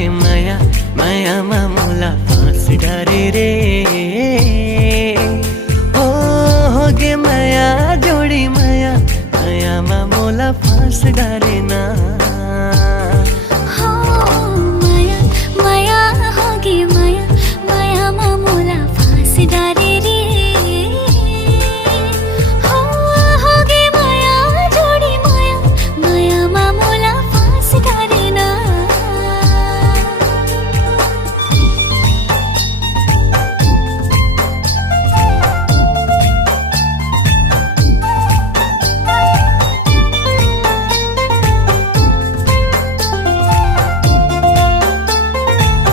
गे माया मायामा मोला फाँस डारे रे। हो गे माया जोडी माया मायामा मोला फाँस डारे